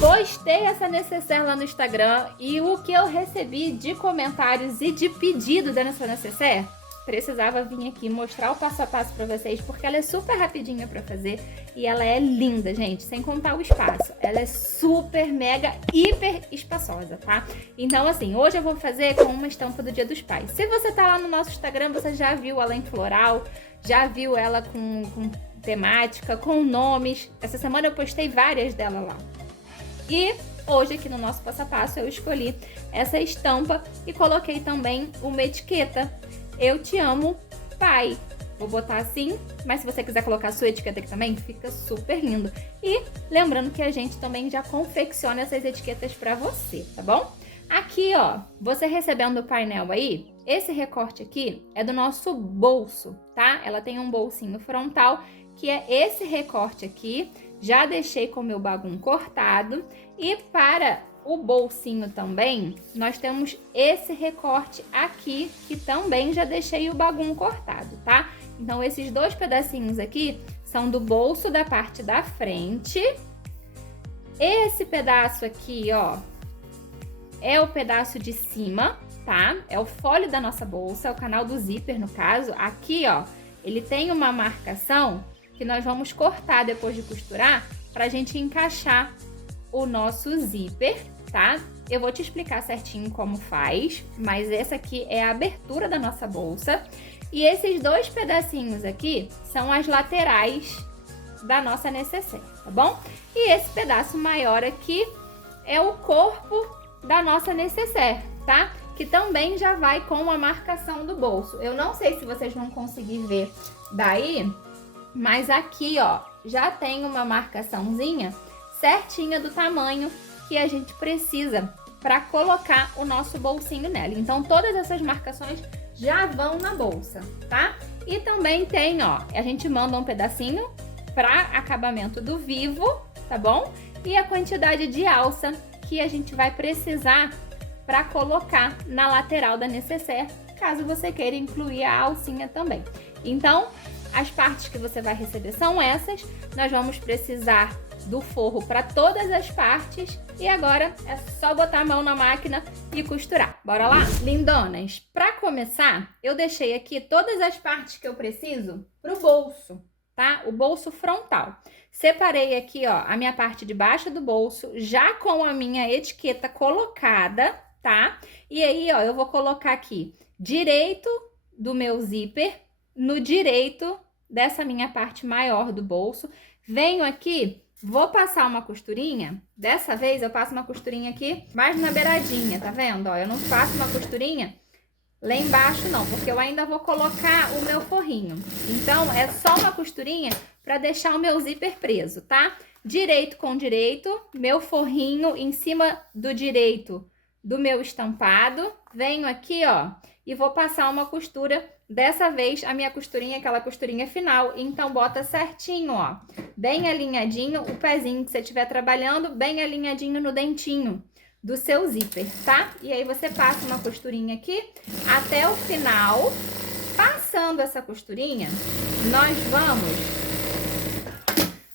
Postei essa necessaire lá no Instagram e o que eu recebi de comentários e de pedido dessa necessaire, precisava vir aqui mostrar o passo a passo pra vocês, porque ela é super rapidinha pra fazer e ela é linda, gente, sem contar o espaço. Ela é super, mega, hiper espaçosa, tá? Então, assim, hoje eu vou fazer com uma estampa do Dia dos Pais. Se você tá lá no nosso Instagram, você já viu ela em floral, já viu ela com temática, com nomes. Essa semana eu postei várias dela lá. E hoje aqui no nosso passo a passo eu escolhi essa estampa e coloquei também uma etiqueta. Eu te amo, pai. Vou botar assim, mas se você quiser colocar a sua etiqueta aqui também, fica super lindo. E lembrando que a gente também já confecciona essas etiquetas pra você, tá bom? Aqui, ó, você recebendo o painel aí, esse recorte aqui é do nosso bolso, tá? Ela tem um bolsinho frontal, que é esse recorte aqui. Já deixei com o meu bagum cortado. E para o bolsinho também, nós temos esse recorte aqui, que também já deixei o bagum cortado, tá? Então, esses dois pedacinhos aqui são do bolso da parte da frente. Esse pedaço aqui, ó, é o pedaço de cima, tá? É o folho da nossa bolsa, é o canal do zíper, no caso. Aqui, ó, ele tem uma marcação que nós vamos cortar depois de costurar pra gente encaixar o nosso zíper, tá? Eu vou te explicar certinho como faz, mas essa aqui é a abertura da nossa bolsa. E esses dois pedacinhos aqui são as laterais da nossa necessaire, tá bom? E esse pedaço maior aqui é o corpo da nossa necessaire, tá? Que também já vai com a marcação do bolso. Eu não sei se vocês vão conseguir ver daí, mas aqui, ó, já tem uma marcaçãozinha certinha do tamanho que a gente precisa para colocar o nosso bolsinho nela. Então, todas essas marcações já vão na bolsa, tá? E também tem, ó, a gente manda um pedacinho para acabamento do vivo, tá bom? E a quantidade de alça que a gente vai precisar para colocar na lateral da necessaire, caso você queira incluir a alcinha também. Então, as partes que você vai receber são essas. Nós vamos precisar do forro para todas as partes e agora é só botar a mão na máquina e costurar. Bora lá? Lindonas, para começar, eu deixei aqui todas as partes que eu preciso pro bolso, tá? O bolso frontal. Separei aqui, ó, a minha parte de baixo do bolso, já com a minha etiqueta colocada, tá? E aí, ó, eu vou colocar aqui direito do meu zíper no direito dessa minha parte maior do bolso. Venho aqui, vou passar uma costurinha. Dessa vez eu passo uma costurinha aqui mais na beiradinha, tá vendo? Ó, eu não faço uma costurinha lá embaixo não, porque eu ainda vou colocar o meu forrinho. Então, é só uma costurinha para deixar o meu zíper preso, tá? Direito com direito, meu forrinho em cima do direito do meu estampado. Venho aqui, ó, e vou passar uma costura. Dessa vez, a minha costurinha é aquela costurinha final, então bota certinho, ó, bem alinhadinho o pezinho que você estiver trabalhando, bem alinhadinho no dentinho do seu zíper, tá? E aí você passa uma costurinha aqui até o final. Passando essa costurinha, nós vamos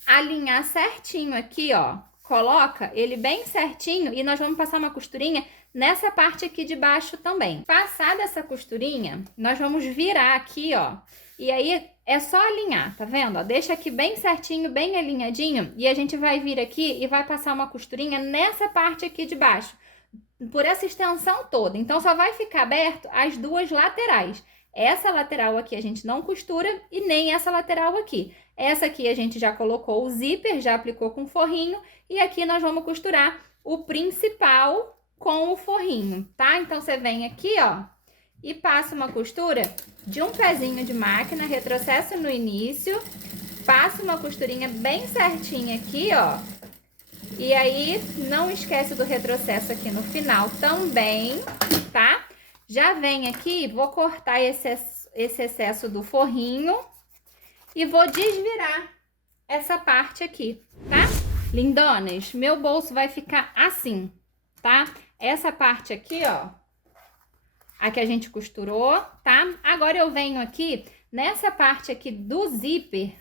alinhar certinho aqui, ó. Coloca ele bem certinho e nós vamos passar uma costurinha nessa parte aqui de baixo também. Passada essa costurinha, nós vamos virar aqui, ó. E aí é só alinhar, tá vendo? Ó, deixa aqui bem certinho, bem alinhadinho. E a gente vai vir aqui e vai passar uma costurinha nessa parte aqui de baixo. Por essa extensão toda. Então, só vai ficar aberto as duas laterais. Essa lateral aqui a gente não costura e nem essa lateral aqui. Essa aqui a gente já colocou o zíper, já aplicou com forrinho. E aqui nós vamos costurar o principal com o forrinho, tá? Então, você vem aqui, ó, e passa uma costura de um pezinho de máquina, retrocesso no início, passa uma costurinha bem certinha aqui, ó. E aí, não esquece do retrocesso aqui no final também, tá? Já vem aqui, vou cortar esse excesso do forrinho e vou desvirar essa parte aqui, tá? Lindonas, meu bolso vai ficar assim, tá? Essa parte aqui, ó, a que a gente costurou, tá? Agora eu venho aqui nessa parte aqui do zíper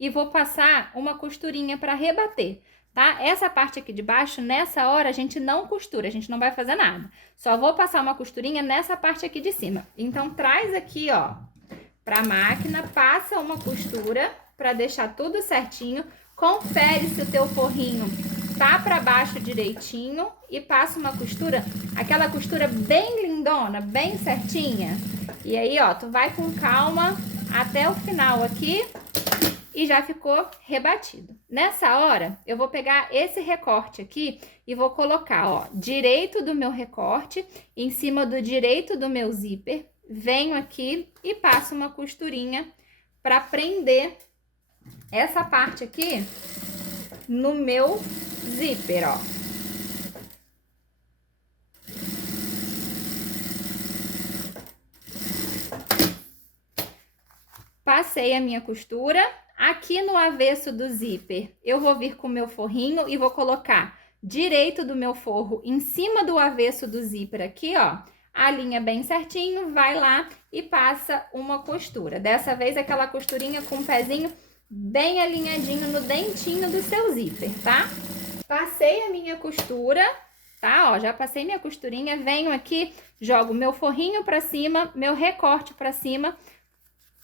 e vou passar uma costurinha para rebater. tá? Essa parte aqui de baixo, nessa hora, a gente não costura, a gente não vai fazer nada. Só vou passar uma costurinha nessa parte aqui de cima. Então, traz aqui, ó, pra máquina, passa uma costura pra deixar tudo certinho. Confere se o teu forrinho tá pra baixo direitinho e passa uma costura, aquela costura bem lindona, bem certinha. E aí, ó, tu vai com calma até o final aqui e já ficou rebatido. Nessa hora, eu vou pegar esse recorte aqui e vou colocar, ó, direito do meu recorte em cima do direito do meu zíper. Venho aqui e passo uma costurinha para prender essa parte aqui no meu zíper, ó. Passei a minha costura. Aqui no avesso do zíper, eu vou vir com o meu forrinho e vou colocar direito do meu forro em cima do avesso do zíper aqui, ó. Alinha bem certinho, vai lá e passa uma costura. Dessa vez, aquela costurinha com o pezinho bem alinhadinho no dentinho do seu zíper, tá? Passei a minha costura, tá? Ó, já passei minha costurinha, venho aqui, jogo meu forrinho pra cima, meu recorte pra cima,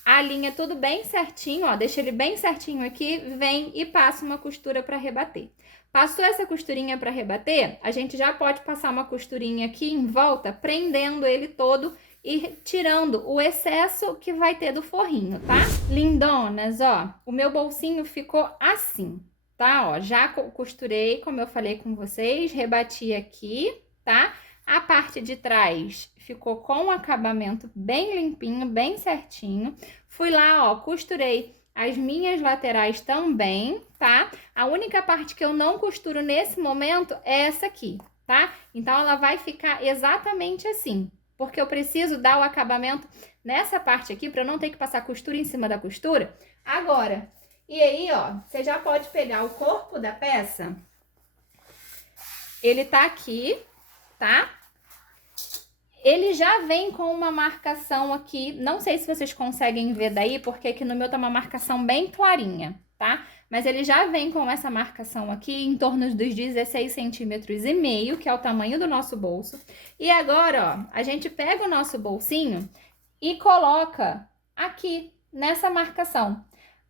alinha tudo bem certinho, ó, deixa ele bem certinho aqui, vem e passa uma costura para rebater. Passou essa costurinha para rebater, a gente já pode passar uma costurinha aqui em volta, prendendo ele todo e tirando o excesso que vai ter do forrinho, tá? Lindonas, ó, o meu bolsinho ficou assim, tá? Ó, já costurei, como eu falei com vocês, rebati aqui, tá? A parte de trás ficou com o acabamento bem limpinho, bem certinho. Fui lá, ó, costurei as minhas laterais também, tá? A única parte que eu não costuro nesse momento é essa aqui, tá? Então, ela vai ficar exatamente assim, porque eu preciso dar o acabamento nessa parte aqui para não ter que passar costura em cima da costura. Agora, e aí, ó, você já pode pegar o corpo da peça. Ele tá aqui, tá? Ele já vem com uma marcação aqui, não sei se vocês conseguem ver daí, porque aqui no meu tá uma marcação bem clarinha, tá? Mas ele já vem com essa marcação aqui em torno dos 16,5 centímetros, que é o tamanho do nosso bolso. E agora, ó, a gente pega o nosso bolsinho e coloca aqui nessa marcação.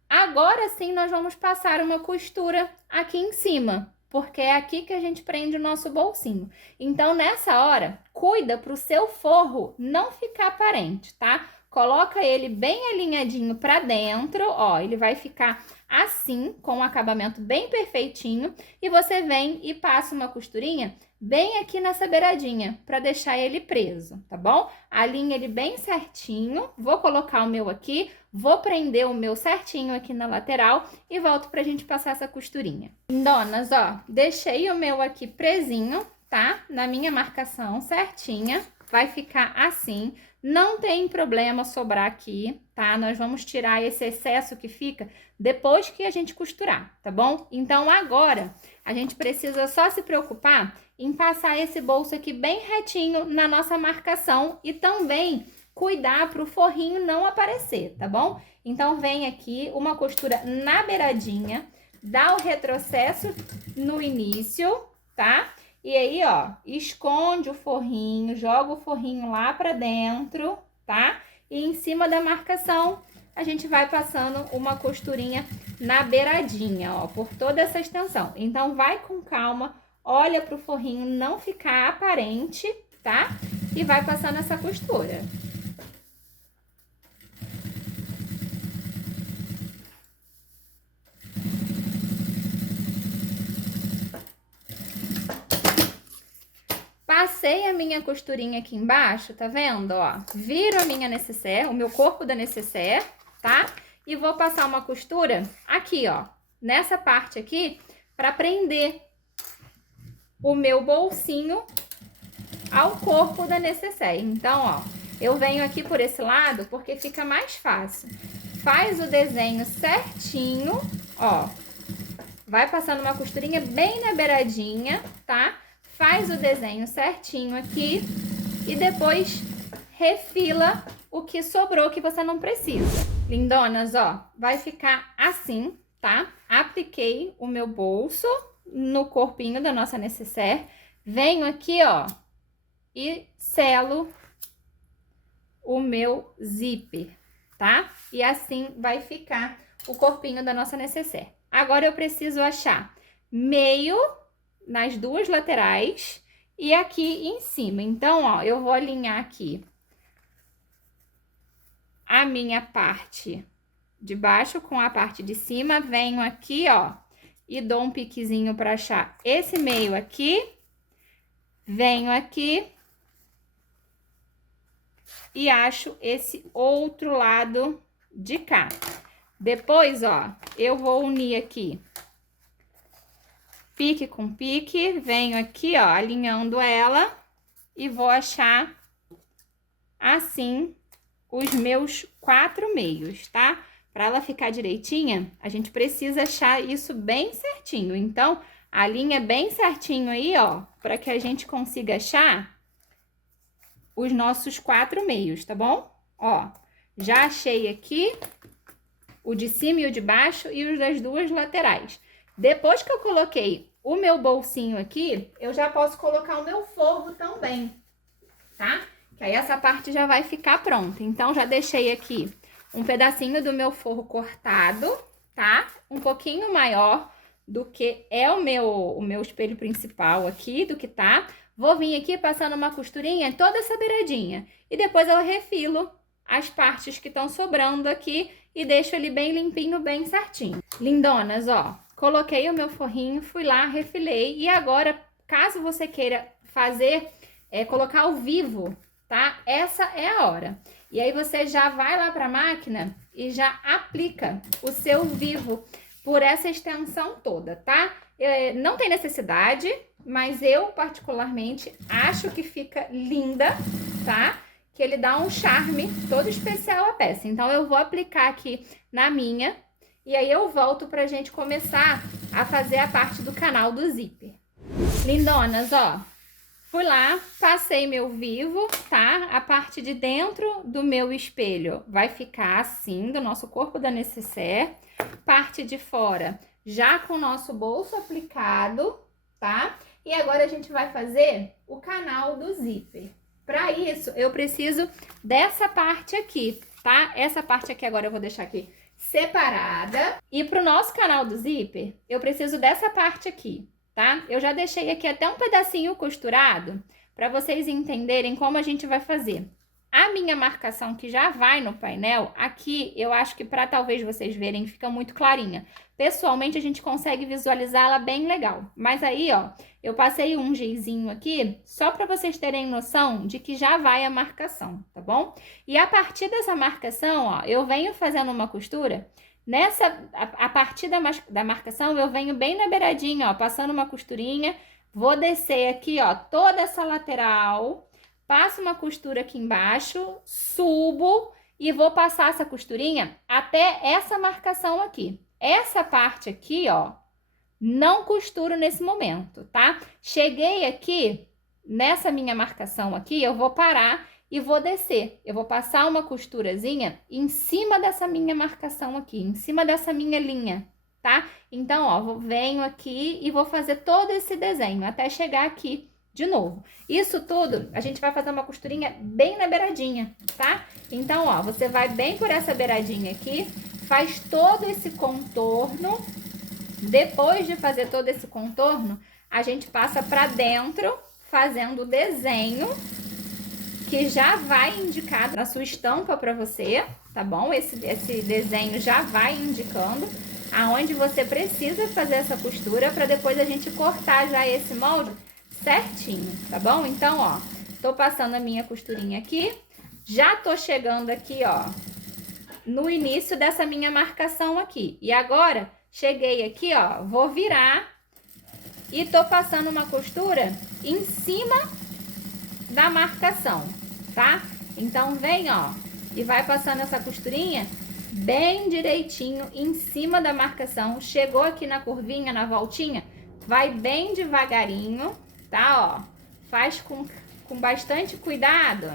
Agora sim, nós vamos passar uma costura aqui em cima, porque é aqui que a gente prende o nosso bolsinho. Então, nessa hora, cuida para o seu forro não ficar aparente, tá? Coloca ele bem alinhadinho para dentro, ó, ele vai ficar assim, com o acabamento bem perfeitinho, e você vem e passa uma costurinha bem aqui nessa beiradinha, para deixar ele preso, tá bom? Alinha ele bem certinho, vou colocar o meu aqui, vou prender o meu certinho aqui na lateral e volto pra gente passar essa costurinha. Donas, ó, deixei o meu aqui presinho, tá? Na minha marcação certinha, vai ficar assim. Não tem problema sobrar aqui, tá? Nós vamos tirar esse excesso que fica depois que a gente costurar, tá bom? Então, agora, a gente precisa só se preocupar em passar esse bolso aqui bem retinho na nossa marcação e também cuidar para o forrinho não aparecer, tá bom? Então, vem aqui uma costura na beiradinha, dá o retrocesso no início, tá? E aí, ó, esconde o forrinho, joga o forrinho lá pra dentro, tá? E em cima da marcação, a gente vai passando uma costurinha na beiradinha, ó, por toda essa extensão. Então, vai com calma, olha pro forrinho não ficar aparente, tá? E vai passando essa costura. Passei a minha costurinha aqui embaixo, tá vendo, ó? Viro a minha nécessaire, o meu corpo da nécessaire, tá? E vou passar uma costura aqui, ó, nessa parte aqui, pra prender o meu bolsinho ao corpo da nécessaire. Então, ó, eu venho aqui por esse lado porque fica mais fácil. Faz o desenho certinho, ó. Vai passando uma costurinha bem na beiradinha, tá? Faz o desenho certinho aqui e depois refila o que sobrou que você não precisa. Lindonas, ó, vai ficar assim, tá? Apliquei o meu bolso no corpinho da nossa necessaire, venho aqui, ó, e selo o meu zíper, tá? E assim vai ficar o corpinho da nossa necessaire. Agora eu preciso achar meio nas duas laterais e aqui em cima. Então, ó, eu vou alinhar aqui a minha parte de baixo com a parte de cima, venho aqui, ó, e dou um piquezinho para achar esse meio aqui, venho aqui e acho esse outro lado de cá. Depois, ó, eu vou unir aqui pique com pique, venho aqui, ó, alinhando ela e vou achar assim os meus 4 meios, tá? Para ela ficar direitinha, a gente precisa achar isso bem certinho. Então, alinha bem certinho aí, ó, para que a gente consiga achar os nossos 4 meios, tá bom? Ó, já achei aqui o de cima e o de baixo e os das duas laterais. Depois que eu coloquei o meu bolsinho aqui, eu já posso colocar o meu forro também, tá? Que aí essa parte já vai ficar pronta. Então, já deixei aqui um pedacinho do meu forro cortado, tá? Um pouquinho maior do que é o meu espelho principal aqui, do que tá. Vou vir aqui passando uma costurinha toda essa beiradinha. E depois eu refilo as partes que estão sobrando aqui e deixo ele bem limpinho, bem certinho. Lindonas, ó, coloquei o meu forrinho, fui lá, refilei. E agora, caso você queira fazer, colocar ao vivo, tá? Essa é a hora. E aí você já vai lá para a máquina e já aplica o seu vivo por essa extensão toda, tá? Não tem necessidade, mas eu particularmente acho que fica linda, tá? Que ele dá um charme todo especial à peça. Então eu vou aplicar aqui na minha e aí eu volto pra gente começar a fazer a parte do canal do zíper. Lindonas, ó, fui lá, passei meu vivo, tá? A parte de dentro do meu espelho vai ficar assim, do nosso corpo da necessaire. Parte de fora já com o nosso bolso aplicado, tá? E agora a gente vai fazer o canal do zíper. Para isso, eu preciso dessa parte aqui, tá? Essa parte aqui agora eu vou deixar aqui separada. E pro nosso canal do zíper, eu preciso dessa parte aqui, tá? Eu já deixei aqui até um pedacinho costurado para vocês entenderem como a gente vai fazer. A minha marcação que já vai no painel, aqui eu acho que para talvez vocês verem fica muito clarinha. Pessoalmente a gente consegue visualizar ela bem legal. Mas aí, ó, eu passei um gizinho aqui só para vocês terem noção de que já vai a marcação, tá bom? E a partir dessa marcação, ó, eu venho fazendo uma costura. A partir da marcação, eu venho bem na beiradinha, ó, passando uma costurinha. Vou descer aqui, ó, toda essa lateral. Passo uma costura aqui embaixo, subo e vou passar essa costurinha até essa marcação aqui. Essa parte aqui, ó, não costuro nesse momento, tá? Cheguei aqui, nessa minha marcação aqui, eu vou parar e vou descer. Eu vou passar uma costurazinha em cima dessa minha marcação aqui, em cima dessa minha linha, tá? Então, ó, venho aqui e vou fazer todo esse desenho até chegar aqui. De novo, isso tudo a gente vai fazer uma costurinha bem na beiradinha, tá? Então, ó, você vai bem por essa beiradinha aqui, faz todo esse contorno. Depois de fazer todo esse contorno, a gente passa pra dentro, fazendo o desenho que já vai indicar na sua estampa pra você, tá bom? Esse desenho já vai indicando aonde você precisa fazer essa costura pra depois a gente cortar já esse molde certinho, tá bom? Então, ó, tô passando a minha costurinha aqui, já tô chegando aqui, ó, no início dessa minha marcação aqui. E agora, cheguei aqui, ó, vou virar e tô passando uma costura em cima da marcação, tá? Então, vem, ó, e vai passando essa costurinha bem direitinho em cima da marcação. Chegou aqui na curvinha, na voltinha, vai bem devagarinho, tá, ó, faz com bastante cuidado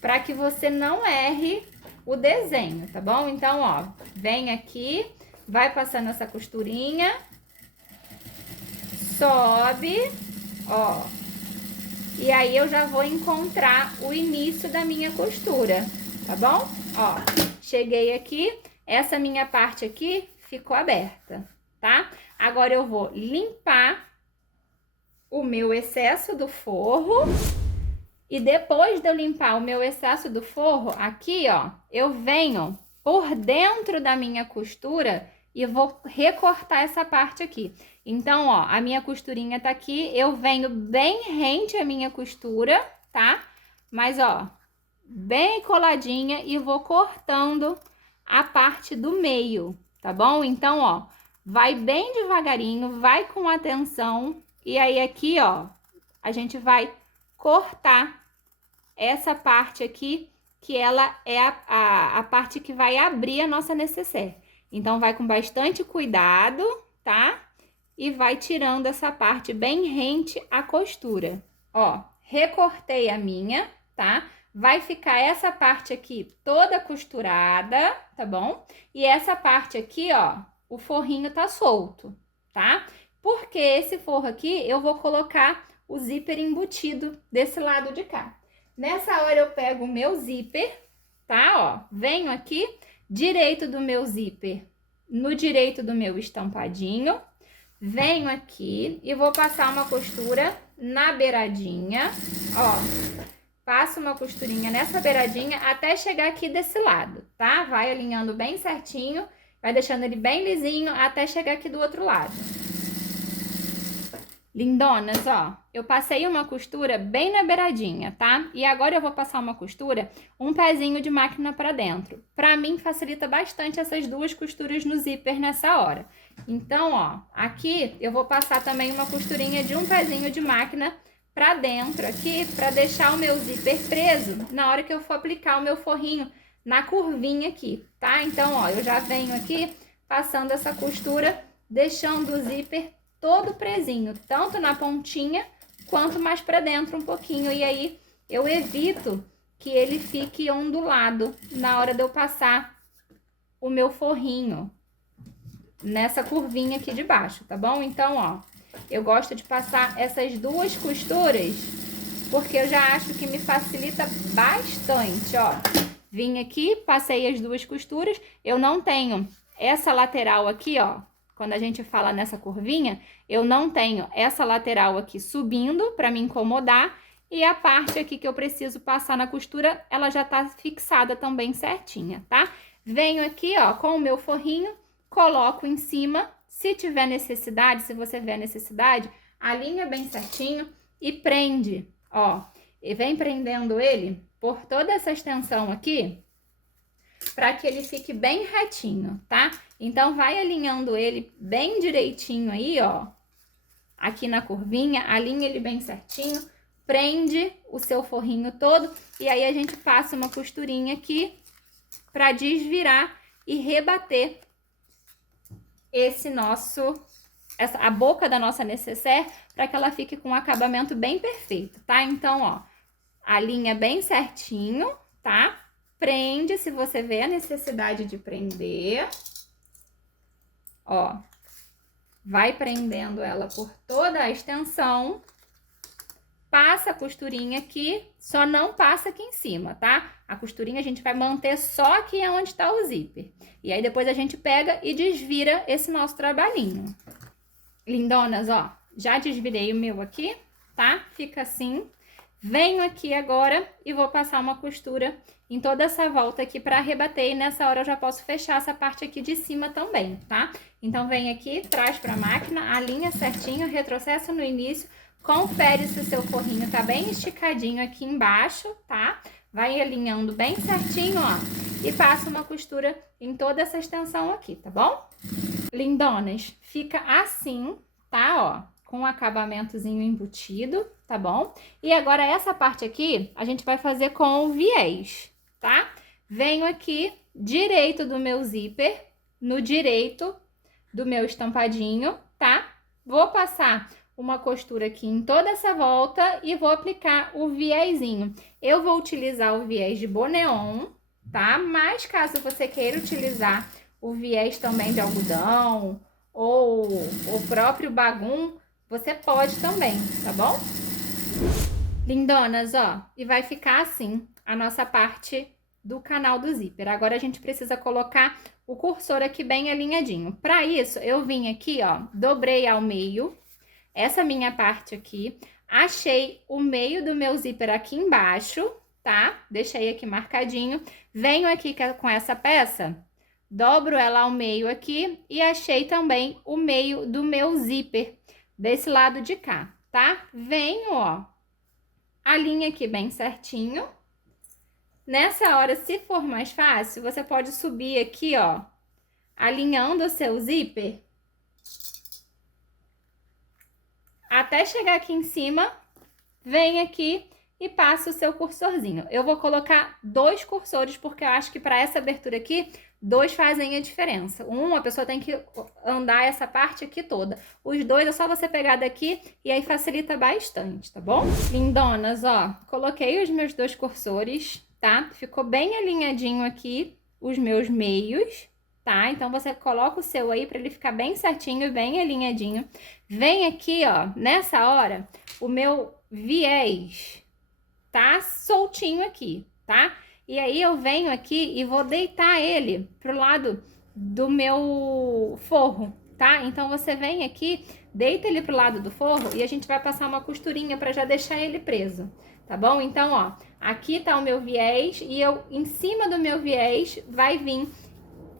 para que você não erre o desenho, tá bom? Então, ó, vem aqui, vai passando essa costurinha sobe, ó. E aí eu já vou encontrar o início da minha costura, tá bom? Ó, cheguei aqui, essa minha parte aqui ficou aberta, tá? Agora eu vou limpar o meu excesso do forro. E depois de eu limpar o meu excesso do forro, aqui, ó, eu venho por dentro da minha costura e vou recortar essa parte aqui. Então, ó, a minha costurinha tá aqui, eu venho bem rente à minha costura, tá? Mas, ó, bem coladinha e vou cortando a parte do meio, tá bom? Então, ó, vai bem devagarinho, vai com atenção. E aí, aqui, ó, a gente vai cortar essa parte aqui, que ela é a parte que vai abrir a nossa necessaire. Então, vai com bastante cuidado, tá? E vai tirando essa parte bem rente à costura. Ó, recortei a minha, tá? Vai ficar essa parte aqui toda costurada, tá bom? E essa parte aqui, ó, o forrinho tá solto, tá? Porque esse forro aqui, eu vou colocar o zíper embutido desse lado de cá. Nessa hora eu pego o meu zíper, tá? Ó, venho aqui, direito do meu zíper, no direito do meu estampadinho, venho aqui e vou passar uma costura na beiradinha, ó. Passo uma costurinha nessa beiradinha até chegar aqui desse lado, tá? Vai alinhando bem certinho, vai deixando ele bem lisinho até chegar aqui do outro lado. Lindonas, ó, eu passei uma costura bem na beiradinha, tá? E agora eu vou passar uma costura, um pezinho de máquina pra dentro. Pra mim, facilita bastante essas duas costuras no zíper nessa hora. Então, ó, aqui eu vou passar também uma costurinha de um pezinho de máquina pra dentro aqui, pra deixar o meu zíper preso na hora que eu for aplicar o meu forrinho na curvinha aqui, tá? Então, ó, eu já venho aqui passando essa costura, deixando o zíper todo presinho, tanto na pontinha quanto mais pra dentro um pouquinho. E aí eu evito que ele fique ondulado na hora de eu passar o meu forrinho nessa curvinha aqui de baixo, tá bom? Então, ó, eu gosto de passar essas duas costuras porque eu já acho que me facilita bastante, ó. Vim aqui, passei as duas costuras, eu não tenho essa lateral aqui, ó. Quando a gente fala nessa curvinha, eu não tenho essa lateral aqui subindo para me incomodar e a parte aqui que eu preciso passar na costura, ela já tá fixada também certinha, tá? Venho aqui, ó, com o meu forrinho, coloco em cima, se tiver necessidade, se você ver a necessidade, alinha bem certinho e prende, ó. E vem prendendo ele por toda essa extensão aqui, para que ele fique bem retinho, tá? Então, vai alinhando ele bem direitinho aí, ó. Aqui na curvinha, alinha ele bem certinho, prende o seu forrinho todo. E aí, a gente passa uma costurinha aqui para desvirar e rebater a boca da nossa necessaire, para que ela fique com um acabamento bem perfeito, tá? Então, ó, alinha bem certinho, tá? Prende, se você vê a necessidade de prender. Ó, vai prendendo ela por toda a extensão. Passa a costurinha aqui, só não passa aqui em cima, tá? A costurinha a gente vai manter só aqui onde tá o zíper. E aí depois a gente pega e desvira esse nosso trabalhinho. Lindonas, ó, já desvirei o meu aqui, tá? Fica assim. Venho aqui agora e vou passar uma costura em toda essa volta aqui para rebater, e nessa hora eu já posso fechar essa parte aqui de cima também, tá? Então, vem aqui, traz pra máquina, alinha certinho, retrocessa no início, confere se o seu forrinho tá bem esticadinho aqui embaixo, tá? Vai alinhando bem certinho, ó, e passa uma costura em toda essa extensão aqui, tá bom? Lindonas, fica assim, tá, ó, com um acabamentozinho embutido, tá bom? E agora essa parte aqui, a gente vai fazer com o viés, tá? Venho aqui, direito do meu zíper, no direito do meu estampadinho, tá? Vou passar uma costura aqui em toda essa volta e vou aplicar o viésinho. Eu vou utilizar o viés de boneon, tá? Mas caso você queira utilizar o viés também de algodão ou o próprio bagum, você pode também, tá bom? Lindonas, ó, e vai ficar assim a nossa parte do canal do zíper. Agora a gente precisa colocar o cursor aqui bem alinhadinho. Para isso, eu vim aqui, ó, dobrei ao meio, essa minha parte aqui, achei o meio do meu zíper aqui embaixo, tá? Deixei aqui marcadinho. Venho aqui com essa peça, dobro ela ao meio aqui e achei também o meio do meu zíper desse lado de cá, tá? Venho, ó, alinha aqui bem certinho. Nessa hora, se for mais fácil, você pode subir aqui, ó, alinhando o seu zíper até chegar aqui em cima, vem aqui e passa o seu cursorzinho. Eu vou colocar 2 cursores, porque eu acho que para essa abertura aqui, 2 fazem a diferença. A pessoa tem que andar essa parte aqui toda. Os 2 é só você pegar daqui e aí facilita bastante, tá bom? Lindonas, ó, coloquei os meus 2 cursores, tá? Ficou bem alinhadinho aqui os meus meios, tá? Então, você coloca o seu aí para ele ficar bem certinho e bem alinhadinho. Vem aqui, ó, nessa hora, o meu viés tá soltinho aqui, tá? E aí, eu venho aqui e vou deitar ele pro lado do meu forro, tá? Então, você vem aqui, deita ele pro lado do forro e a gente vai passar uma costurinha para já deixar ele preso, tá bom? Então, ó, aqui tá o meu viés e eu, em cima do meu viés, vai vir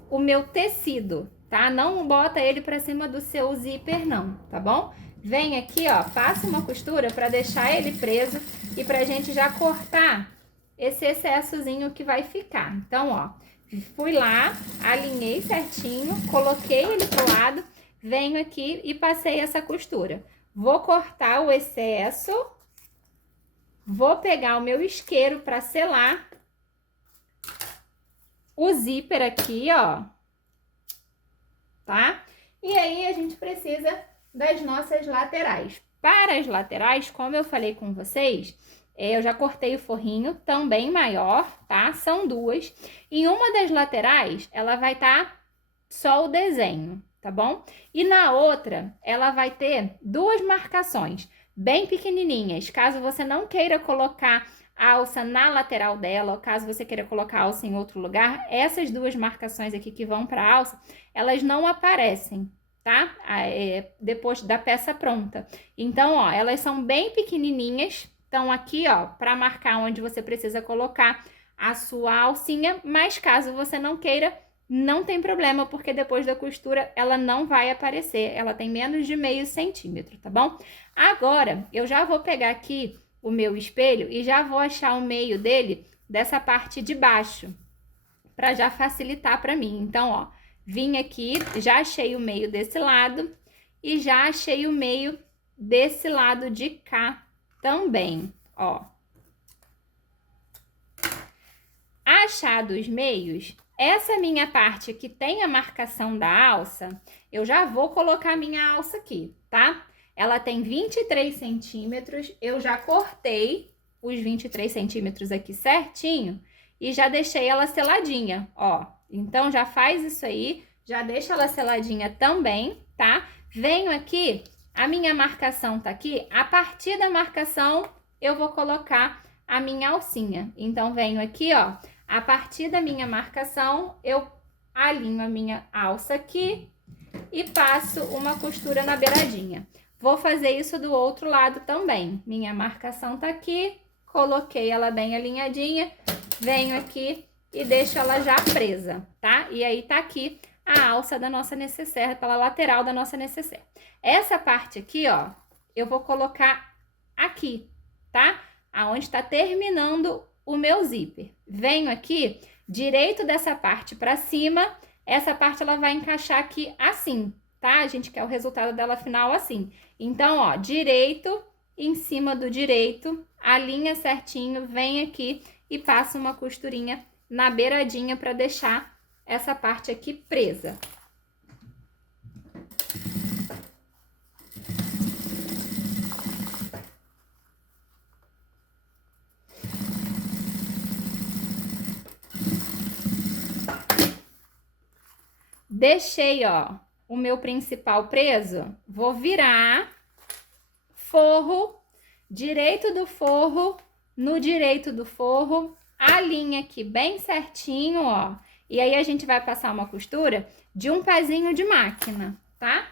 o meu tecido, tá? Não bota ele pra cima do seu zíper, não, tá bom? Vem aqui, ó, passa uma costura pra deixar ele preso e pra gente já cortar esse excessozinho que vai ficar. Então, ó, fui lá, alinhei certinho, coloquei ele pro lado, venho aqui e passei essa costura. Vou cortar o excesso, vou pegar o meu isqueiro pra selar o zíper aqui, ó, tá? E aí, a gente precisa das nossas laterais. Para as laterais, como eu falei com vocês, eu já cortei o forrinho, também maior, tá? São 2. Em uma das laterais, ela vai estar só o desenho, tá bom? E na outra, ela vai ter 2 marcações bem pequenininhas. Caso você não queira colocar a alça na lateral dela, ou caso você queira colocar a alça em outro lugar, essas 2 marcações aqui que vão para a alça, elas não aparecem, tá? Depois da peça pronta. Então, ó, elas são bem pequenininhas, estão aqui, ó, para marcar onde você precisa colocar a sua alcinha, mas caso você não queira, não tem problema, porque depois da costura ela não vai aparecer, ela tem menos de meio centímetro, tá bom? Agora, eu já vou pegar aqui o meu espelho e já vou achar o meio dele dessa parte de baixo, para já facilitar para mim. Então, ó, vim aqui, já achei o meio desse lado e já achei o meio desse lado de cá também, ó. Achados os meios, essa minha parte que tem a marcação da alça, eu já vou colocar a minha alça aqui, tá? Ela tem 23 centímetros, eu já cortei os 23 centímetros aqui certinho e já deixei ela seladinha, ó. Então, já faz isso aí, já deixa ela seladinha também, tá? Venho aqui, a minha marcação tá aqui, a partir da marcação eu vou colocar a minha alcinha. Então, venho aqui, ó, a partir da minha marcação, eu alinho a minha alça aqui e passo uma costura na beiradinha. Vou fazer isso do outro lado também. Minha marcação tá aqui, coloquei ela bem alinhadinha, venho aqui e deixo ela já presa, tá? E aí tá aqui a alça da nossa necessaire, pela lateral da nossa necessaire. Essa parte aqui, ó, eu vou colocar aqui, tá? Aonde tá terminando o meu zíper. Venho aqui, direito dessa parte pra cima, essa parte ela vai encaixar aqui assim, tá? A gente quer o resultado dela final assim. Então, ó, direito em cima do direito, alinha certinho, vem aqui e passa uma costurinha na beiradinha para deixar essa parte aqui presa. Deixei, ó, o meu principal preso, vou virar forro, direito do forro, no direito do forro, a linha aqui bem certinho, ó. E aí a gente vai passar uma costura de um pezinho de máquina, tá?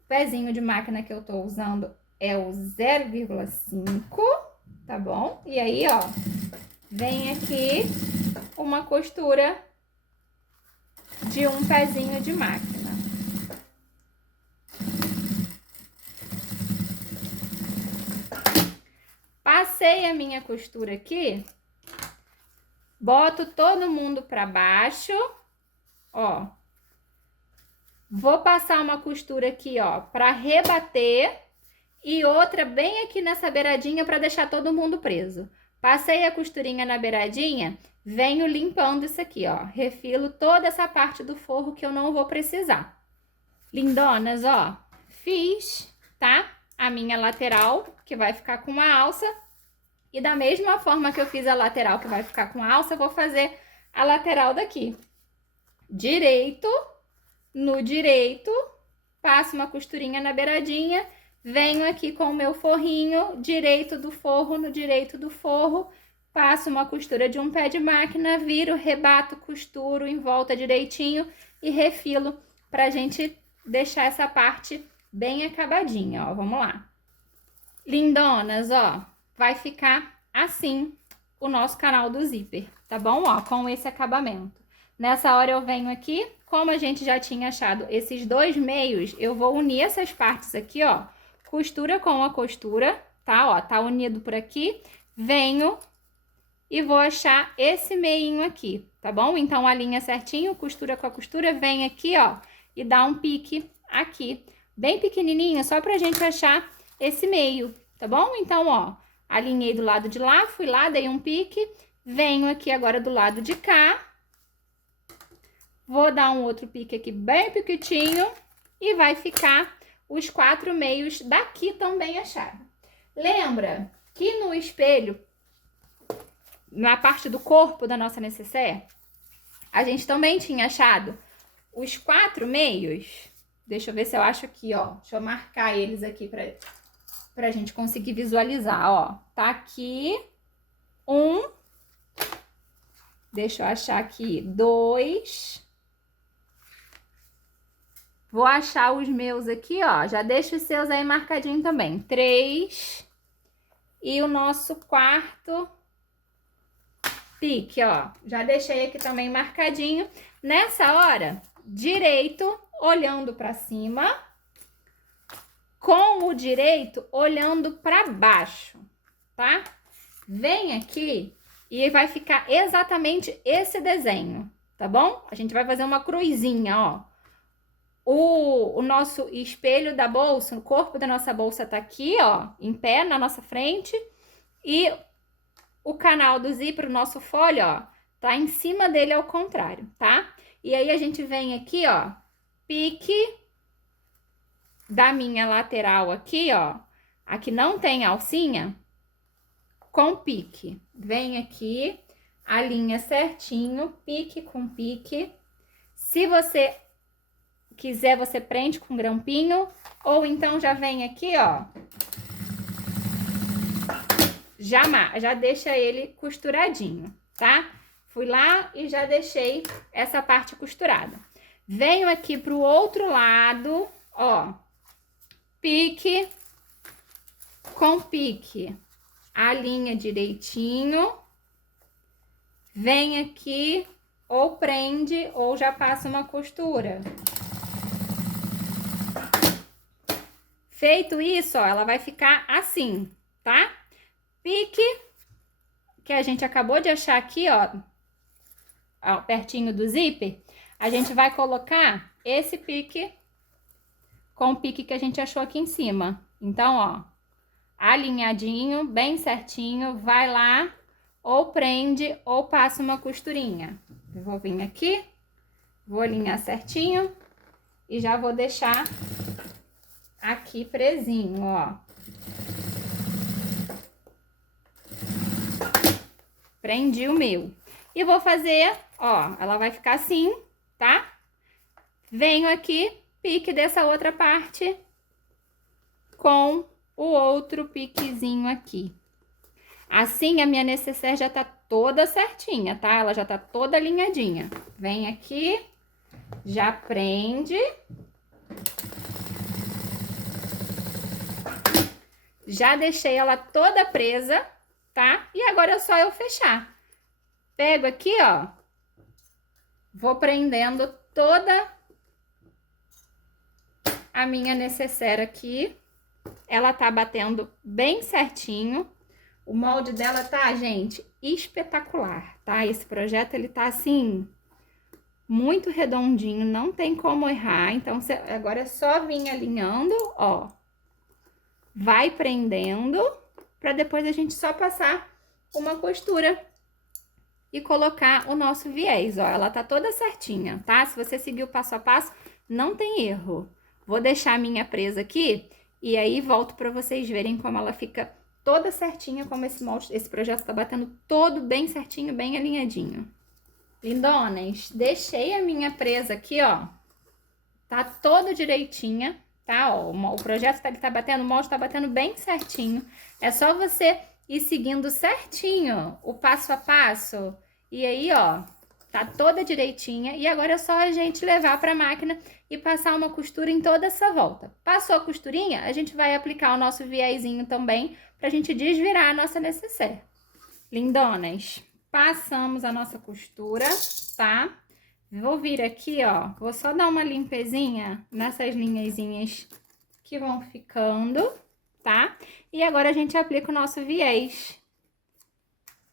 O pezinho de máquina que eu tô usando é o 0,5, tá bom? E aí, ó, vem aqui uma costura de um pezinho de máquina. Passei a minha costura aqui, boto todo mundo pra baixo, ó. Vou passar uma costura aqui, ó, pra rebater e outra bem aqui nessa beiradinha pra deixar todo mundo preso. Passei a costurinha na beiradinha, venho limpando isso aqui, ó. Refilo toda essa parte do forro que eu não vou precisar. Lindonas, ó, fiz, tá? A minha lateral, que vai ficar com a alça. E da mesma forma que eu fiz a lateral, que vai ficar com a alça, eu vou fazer a lateral daqui. Direito, no direito, passo uma costurinha na beiradinha, venho aqui com o meu forrinho, direito do forro, no direito do forro, passo uma costura de um pé de máquina, viro, rebato, costuro em volta direitinho e refilo pra gente deixar essa parte bem acabadinha, ó. Vamos lá. Lindonas, ó, vai ficar assim o nosso canal do zíper, tá bom? Ó, com esse acabamento. Nessa hora eu venho aqui, como a gente já tinha achado esses dois meios, eu vou unir essas partes aqui, ó, costura com a costura, tá? Ó, tá unido por aqui, venho e vou achar esse meinho aqui, tá bom? Então, alinha certinho, costura com a costura, vem aqui, ó, e dá um pique aqui, bem pequenininho, só pra gente achar esse meio, tá bom? Então, ó, alinhei do lado de lá, fui lá, dei um pique, venho aqui agora do lado de cá, vou dar um outro pique aqui bem pequitinho e vai ficar os 4 meios daqui também achados. Lembra que no espelho, na parte do corpo da nossa nécessaire, a gente também tinha achado os 4 meios. Deixa eu ver se eu acho aqui, ó. Deixa eu marcar eles aqui pra gente conseguir visualizar, ó. Tá aqui um. Deixa eu achar aqui 2. Vou achar os meus aqui, ó. Já deixa os seus aí marcadinho também. 3. E o nosso quarto pique, ó. Já deixei aqui também marcadinho. Nessa hora, direito, olhando pra cima, com o direito olhando pra baixo, tá? Vem aqui e vai ficar exatamente esse desenho, tá bom? A gente vai fazer uma cruzinha, ó. O nosso espelho da bolsa, o corpo da nossa bolsa tá aqui, ó, em pé na nossa frente. E o canal do zíper, o nosso folho, ó, tá em cima dele ao contrário, tá? E aí a gente vem aqui, ó, pique da minha lateral aqui, ó. Aqui não tem alcinha, com pique. Vem aqui, alinha certinho, pique com pique. Se você quiser, você prende com grampinho, ou então já vem aqui, ó, já deixa ele costuradinho, tá? Fui lá e já deixei essa parte costurada. Venho aqui pro outro lado, ó, pique com pique, alinha direitinho, vem aqui, ou prende, ou já passa uma costura. Feito isso, ó, ela vai ficar assim, tá? Pique, que a gente acabou de achar aqui, ó, pertinho do zíper, a gente vai colocar esse pique com o pique que a gente achou aqui em cima. Então, ó, alinhadinho, bem certinho, vai lá, ou prende, ou passa uma costurinha. Eu vou vir aqui, vou alinhar certinho e já vou deixar aqui presinho, ó. Prendi o meu. E vou fazer, ó, ela vai ficar assim, tá? Venho aqui, pique dessa outra parte com o outro piquezinho aqui. Assim, a minha necessaire já tá toda certinha, tá? Ela já tá toda alinhadinha. Vem aqui, já prende. Já deixei ela toda presa, tá? E agora é só eu fechar. Pego aqui, ó. Vou prendendo toda a minha necessaire aqui. Ela tá batendo bem certinho. O molde dela tá, gente, espetacular, tá? Esse projeto, ele tá, assim, muito redondinho, não tem como errar. Então, agora é só vir alinhando, ó. Vai prendendo, pra depois a gente só passar uma costura e colocar o nosso viés, ó. Ela tá toda certinha, tá? Se você seguir o passo a passo, não tem erro. Vou deixar a minha presa aqui e aí volto pra vocês verem como ela fica toda certinha, como esse projeto tá batendo todo bem certinho, bem alinhadinho. Lindonas, deixei a minha presa aqui, ó. Tá toda direitinha, tá? Ó, o projeto ele tá batendo, o molde tá batendo bem certinho. É só você ir seguindo certinho o passo a passo. E aí, ó, tá toda direitinha. E agora é só a gente levar pra máquina e passar uma costura em toda essa volta. Passou a costurinha, a gente vai aplicar o nosso viésinho também pra gente desvirar a nossa necessaire. Lindonas, passamos a nossa costura, tá? Vou vir aqui, ó, vou só dar uma limpezinha nessas linhazinhas que vão ficando, tá? E agora a gente aplica o nosso viés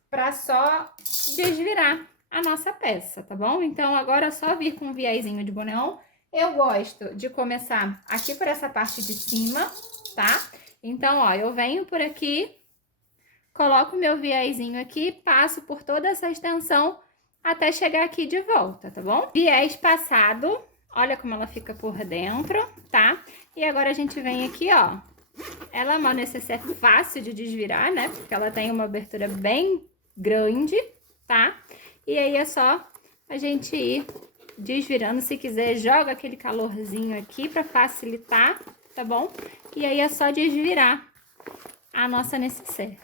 pra só desvirar a nossa peça, tá bom? Então, agora é só vir com o viésinho de boneon. Eu gosto de começar aqui por essa parte de cima, tá? Então, ó, eu venho por aqui, coloco o meu viésinho aqui, passo por toda essa extensão até chegar aqui de volta, tá bom? Viés passado, olha como ela fica por dentro, tá? E agora a gente vem aqui, ó. Ela é uma necessaire fácil de desvirar, né? Porque ela tem uma abertura bem grande, tá? E aí é só a gente ir desvirando. Se quiser, joga aquele calorzinho aqui pra facilitar, tá bom? E aí é só desvirar a nossa necessaire.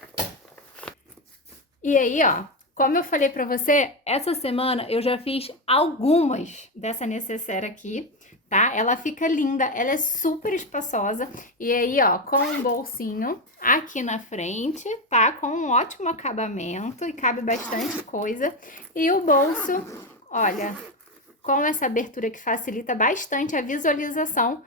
E aí, ó, como eu falei pra você, essa semana eu já fiz algumas dessa necessaire aqui, tá? Ela fica linda, ela é super espaçosa. E aí, ó, com um bolsinho aqui na frente, tá? Com um ótimo acabamento e cabe bastante coisa. E o bolso, olha, com essa abertura que facilita bastante a visualização.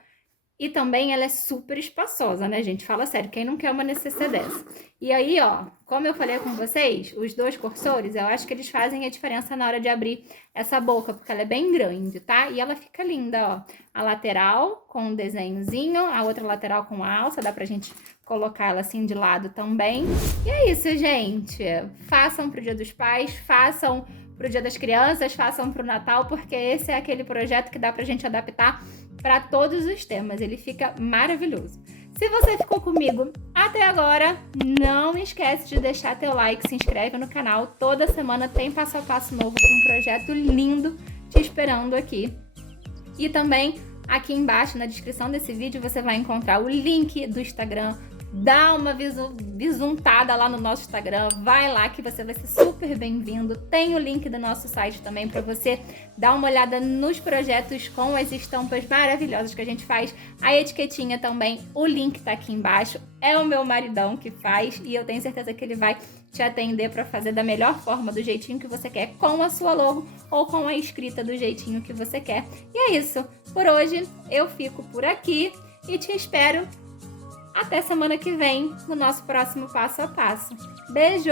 E também ela é super espaçosa, né, gente? Fala sério, quem não quer uma necessaire dessa? E aí, ó, como eu falei com vocês, os dois cursores, eu acho que eles fazem a diferença na hora de abrir essa boca, porque ela é bem grande, tá? E ela fica linda, ó. A lateral com um desenhozinho, a outra lateral com alça, dá pra gente colocar ela assim de lado também. E é isso, gente. Façam pro Dia dos Pais, façam pro Dia das Crianças, façam pro Natal, porque esse é aquele projeto que dá pra gente adaptar para todos os temas, ele fica maravilhoso. Se você ficou comigo até agora, não esquece de deixar teu like, se inscreve no canal, toda semana tem passo a passo novo com um projeto lindo te esperando aqui. E também aqui embaixo na descrição desse vídeo você vai encontrar o link do Instagram. Dá uma visuntada lá no nosso Instagram, vai lá que você vai ser super bem-vindo. Tem o link do nosso site também para você dar uma olhada nos projetos com as estampas maravilhosas que a gente faz. A etiquetinha também, o link tá aqui embaixo. É o meu maridão que faz e eu tenho certeza que ele vai te atender para fazer da melhor forma, do jeitinho que você quer, com a sua logo ou com a escrita do jeitinho que você quer. E é isso, por hoje eu fico por aqui e te espero até semana que vem no nosso próximo passo a passo. Beijo!